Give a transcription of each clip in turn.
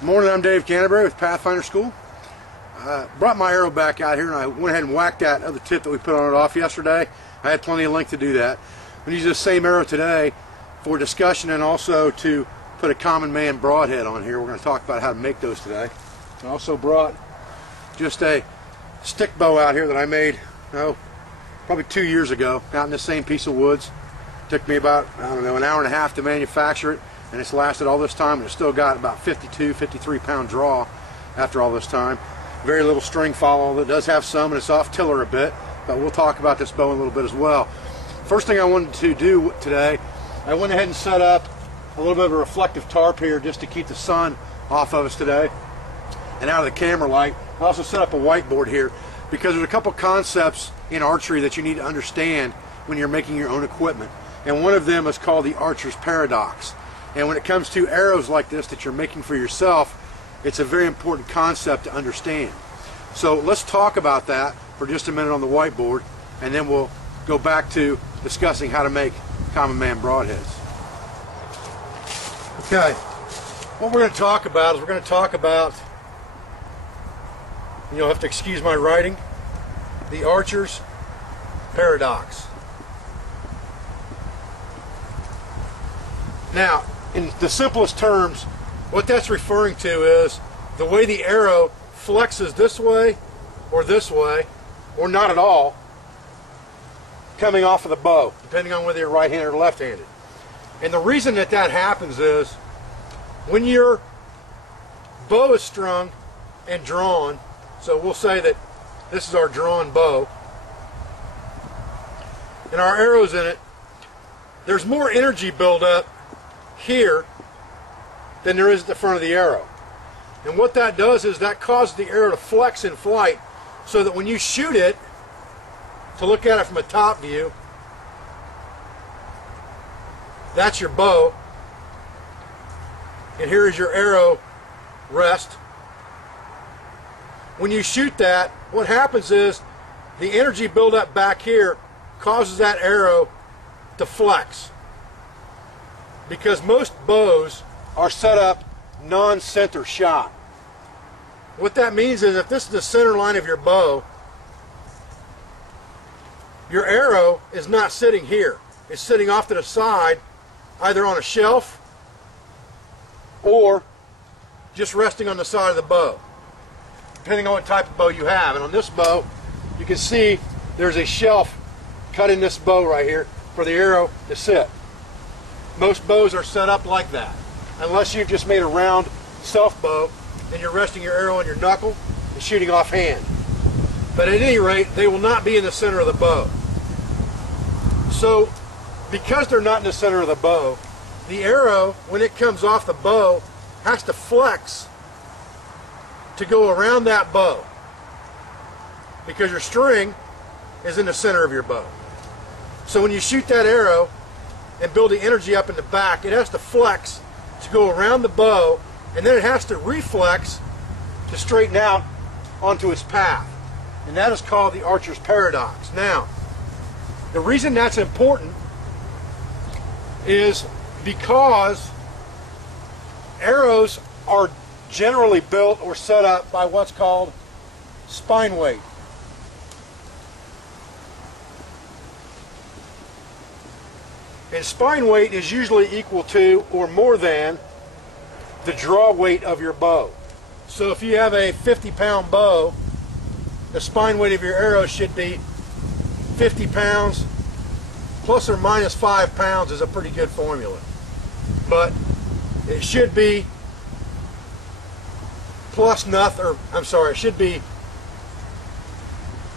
Morning, I'm Dave Canterbury with Pathfinder School. Brought my arrow back out here and I went ahead and whacked that other tip that we put on it off yesterday. I had plenty of length to do that. I'm going to use this same arrow today for discussion and also to put a common man broadhead on here. We're going to talk about how to make those today. I also brought just a stick bow out here that I made probably 2 years ago out in the same piece of woods. Took me about, I don't know, an hour and a half to manufacture it, and it's lasted all this time, and it's still got about 53 pound draw after all this time. Very little string follow. It does have some, and it's off tiller a bit, but we'll talk about this bow in a little bit as well. First thing I wanted to do today, I went ahead and set up a little bit of a reflective tarp here just to keep the sun off of us today and out of the camera light. I also set up a whiteboard here because there's a couple concepts in archery that you need to understand when you're making your own equipment. And one of them is called the archer's paradox. And when it comes to arrows like this that you're making for yourself, it's a very important concept to understand. So let's talk about that for just a minute on the whiteboard, and then we'll go back to discussing how to make common man broadheads. Okay, what we're going to talk about is you'll have to excuse my writing, the archer's paradox. Now, in the simplest terms, what that's referring to is the way the arrow flexes this way, or not at all, coming off of the bow, depending on whether you're right-handed or left-handed. And the reason that happens is when your bow is strung and drawn, so we'll say that this is our drawn bow, and our arrow's in it, there's more energy buildup here than there is at the front of the arrow. And what that does is that causes the arrow to flex in flight so that when you shoot it, to look at it from a top view, that's your bow, and here is your arrow rest. When you shoot that, what happens is the energy buildup back here causes that arrow to flex, because most bows are set up non-center shot. What that means is if this is the center line of your bow, your arrow is not sitting here. It's sitting off to the side, either on a shelf or just resting on the side of the bow, depending on what type of bow you have. And on this bow, you can see there's a shelf cut in this bow right here for the arrow to sit. Most bows are set up like that, unless you've just made a round self bow and you're resting your arrow on your knuckle and shooting offhand. But at any rate, they will not be in the center of the bow. So because they're not in the center of the bow, the arrow, when it comes off the bow, has to flex to go around that bow, because your string is in the center of your bow. So when you shoot that arrow and build the energy up in the back, it has to flex to go around the bow, and then it has to reflex to straighten out onto its path. And that is called the archer's paradox. Now, the reason that's important is because arrows are generally built or set up by what's called spine weight. And spine weight is usually equal to or more than the draw weight of your bow. So if you have a 50-pound bow, the spine weight of your arrow should be 50 pounds plus or minus 5 pounds is a pretty good formula. But it should be plus nothing, or I'm sorry, it should be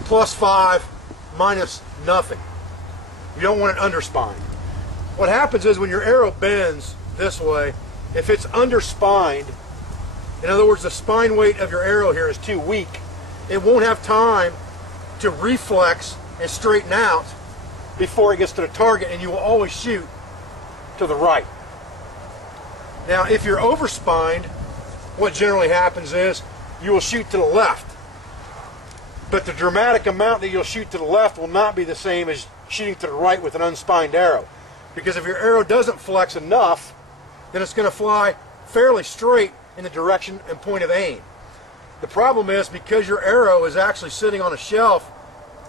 plus 5 minus nothing. You don't want it underspined. What happens is when your arrow bends this way, if it's underspined, in other words, the spine weight of your arrow here is too weak, it won't have time to reflex and straighten out before it gets to the target, and you will always shoot to the right. Now, if you're overspined, what generally happens is you will shoot to the left. But the dramatic amount that you'll shoot to the left will not be the same as shooting to the right with an unspined arrow. Because if your arrow doesn't flex enough, then it's going to fly fairly straight in the direction and point of aim. The problem is, because your arrow is actually sitting on a shelf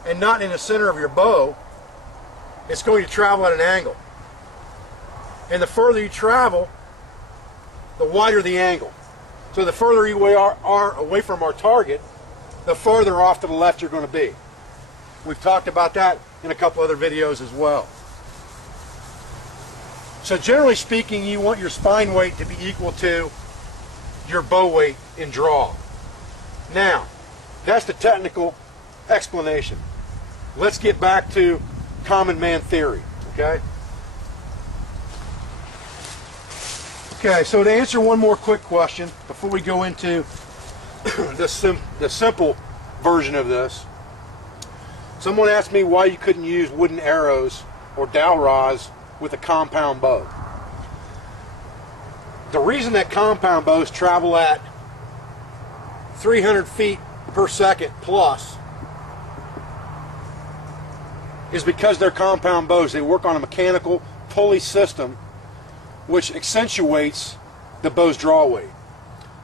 and not in the center of your bow, it's going to travel at an angle. And the further you travel, the wider the angle. So the further you are away from our target, the farther off to the left you're going to be. We've talked about that in a couple other videos as well. So generally speaking, you want your spine weight to be equal to your bow weight in draw. Now, that's the technical explanation. Let's get back to common man theory, okay? Okay, so to answer one more quick question before we go into the simple version of this. Someone asked me why you couldn't use wooden arrows or dowel rods with a compound bow. The reason that compound bows travel at 300 feet per second plus is because they're compound bows. They work on a mechanical pulley system which accentuates the bow's draw weight.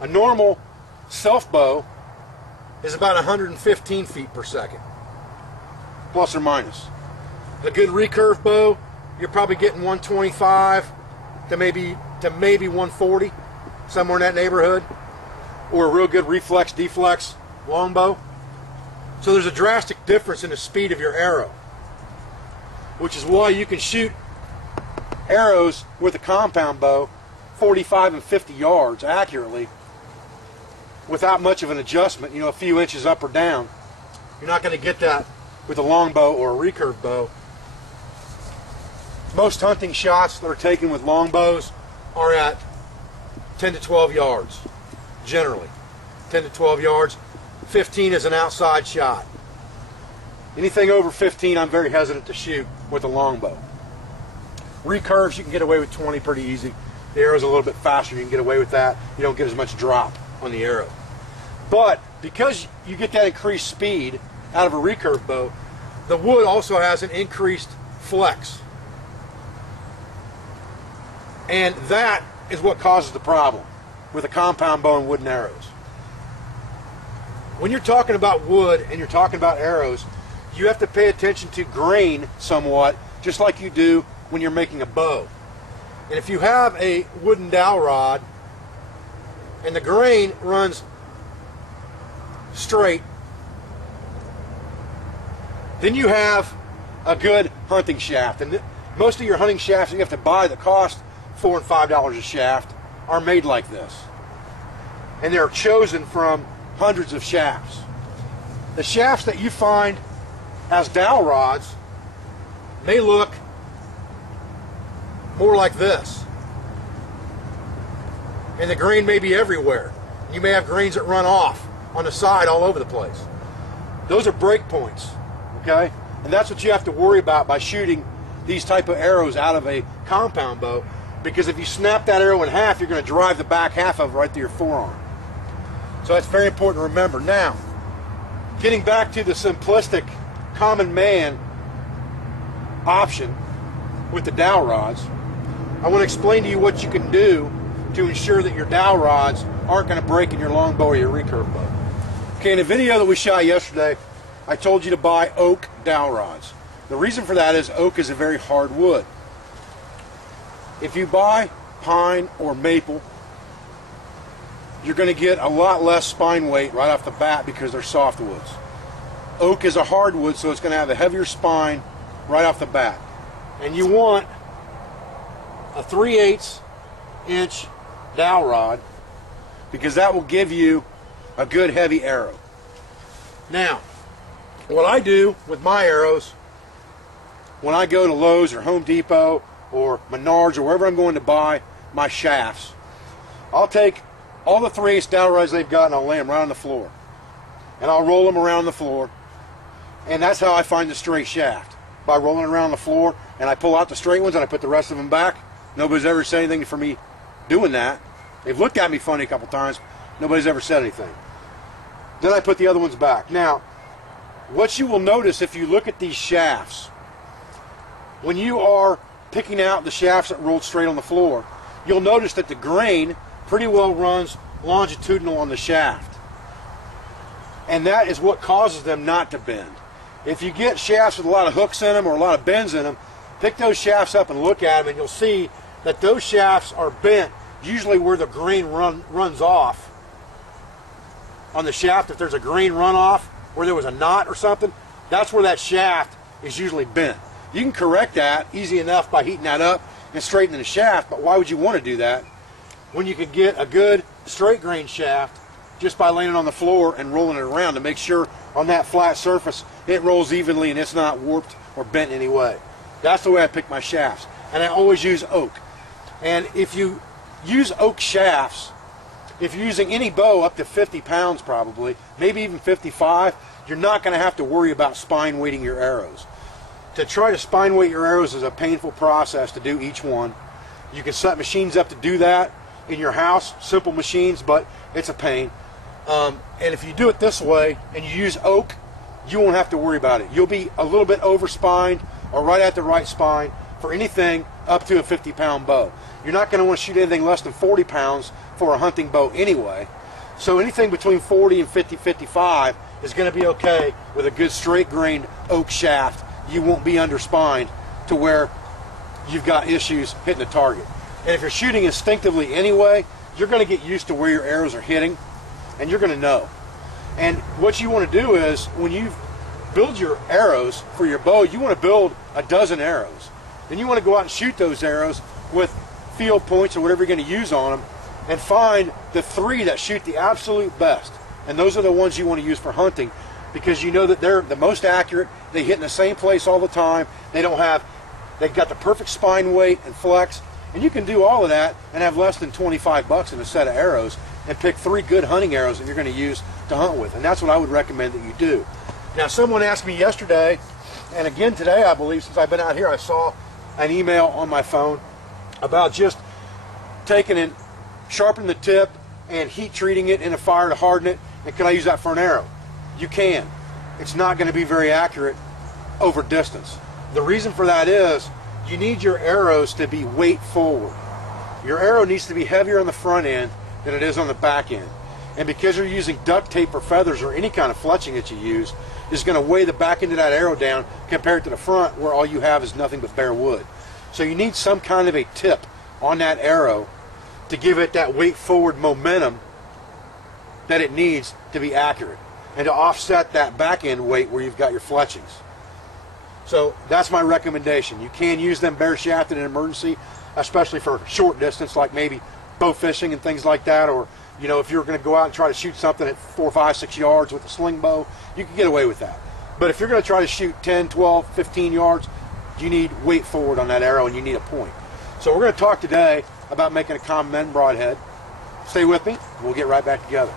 A normal self bow is about 115 feet per second, plus or minus. A good recurve bow, you're probably getting 125 to maybe 140, somewhere in that neighborhood, or a real good reflex deflex longbow. So there's a drastic difference in the speed of your arrow, which is why you can shoot arrows with a compound bow 45 and 50 yards accurately without much of an adjustment, a few inches up or down. You're not going to get that with a longbow or a recurve bow. Most hunting shots that are taken with longbows are at 10 to 12 yards, generally. 10 to 12 yards. 15 is an outside shot. Anything over 15 I'm very hesitant to shoot with a longbow. Recurves, you can get away with 20 pretty easy. The arrow's a little bit faster, you can get away with that. You don't get as much drop on the arrow. But because you get that increased speed out of a recurve bow, the wood also has an increased flex. And that is what causes the problem with a compound bow and wooden arrows. When you're talking about wood and you're talking about arrows, you have to pay attention to grain somewhat, just like you do when you're making a bow. And if you have a wooden dowel rod and the grain runs straight, then you have a good hunting shaft. And most of your hunting shafts you have to buy that cost $4 and $5 a shaft are made like this. And they're chosen from hundreds of shafts. The shafts that you find as dowel rods may look more like this. And the grain may be everywhere. You may have grains that run off on the side all over the place. Those are break points, okay? And that's what you have to worry about by shooting these type of arrows out of a compound bow, because if you snap that arrow in half, you're going to drive the back half of it right through your forearm. So that's very important to remember. Now, getting back to the simplistic common man option with the dowel rods, I want to explain to you what you can do to ensure that your dowel rods aren't going to break in your longbow or your recurve bow. Okay, in a video that we shot yesterday, I told you to buy oak dowel rods. The reason for that is oak is a very hard wood. If you buy pine or maple, you're going to get a lot less spine weight right off the bat because they're softwoods. Oak is a hardwood, so it's going to have a heavier spine right off the bat. And you want a 3/8 inch dowel rod because that will give you a good heavy arrow. Now, what I do with my arrows when I go to Lowe's or Home Depot or Menards or wherever I'm going to buy my shafts, I'll take all the 3/8 dowel rods they've got and I'll lay them right on the floor. And I'll roll them around the floor. And that's how I find the straight shaft, by rolling around the floor, and I pull out the straight ones and I put the rest of them back. Nobody's ever said anything for me doing that. They've looked at me funny a couple times. Nobody's ever said anything. Then I put the other ones back. Now, what you will notice if you look at these shafts, when you are picking out the shafts that rolled straight on the floor, you'll notice that the grain pretty well runs longitudinal on the shaft. And that is what causes them not to bend. If you get shafts with a lot of hooks in them or a lot of bends in them, pick those shafts up and look at them, and you'll see that those shafts are bent, usually where the grain runs off on the shaft. If there's a grain runoff where there was a knot or something, that's where that shaft is usually bent. You can correct that easy enough by heating that up and straightening the shaft, but why would you want to do that when you could get a good straight grain shaft just by laying it on the floor and rolling it around to make sure on that flat surface it rolls evenly and it's not warped or bent in any way. That's the way I pick my shafts. And I always use oak. And if you use oak shafts, if you're using any bow up to 50 pounds probably, maybe even 55, you're not going to have to worry about spine weighting your arrows. To try to spine weight your arrows is a painful process to do each one. You can set machines up to do that in your house, simple machines, but it's a pain. And if you do it this way and you use oak, you won't have to worry about it. You'll be a little bit over spined or right at the right spine for anything up to a 50-pound bow. You're not going to want to shoot anything less than 40 pounds for a hunting bow anyway. So anything between 40 and 50, 55 is going to be okay with a good straight grained oak shaft. You won't be underspined to where you've got issues hitting the target. And if you're shooting instinctively anyway, you're going to get used to where your arrows are hitting, and you're going to know. And what you want to do is, when you build your arrows for your bow, you want to build a dozen arrows. Then you want to go out and shoot those arrows with field points or whatever you're going to use on them, and find the 3 that shoot the absolute best. And those are the ones you want to use for hunting, because you know that they're the most accurate. They hit in the same place all the time. They've got the perfect spine weight and flex. And you can do all of that and have less than 25 bucks in a set of arrows and pick 3 good hunting arrows that you're going to use to hunt with. And that's what I would recommend that you do. Now, someone asked me yesterday, and again today, I believe, since I've been out here, I saw an email on my phone about just taking and sharpening the tip and heat treating it in a fire to harden it, and can I use that for an arrow? You can. It's not going to be very accurate over distance. The reason for that is you need your arrows to be weight forward. Your arrow needs to be heavier on the front end than it is on the back end. And because you're using duct tape or feathers or any kind of fletching that you use, is going to weigh the back end of that arrow down compared to the front, where all you have is nothing but bare wood. So you need some kind of a tip on that arrow to give it that weight forward momentum that it needs to be accurate, and to offset that back end weight where you've got your fletchings. So that's my recommendation. You can use them bare shafted in an emergency, especially for short distance, like maybe bow fishing and things like that, or if you're going to go out and try to shoot something at 4, 5, 6 yards with a sling bow, you can get away with that. But if you're going to try to shoot 10, 12, 15 yards, you need weight forward on that arrow, and you need a point. So we're going to talk today about making a common men broadhead. Stay with me. We'll get right back together.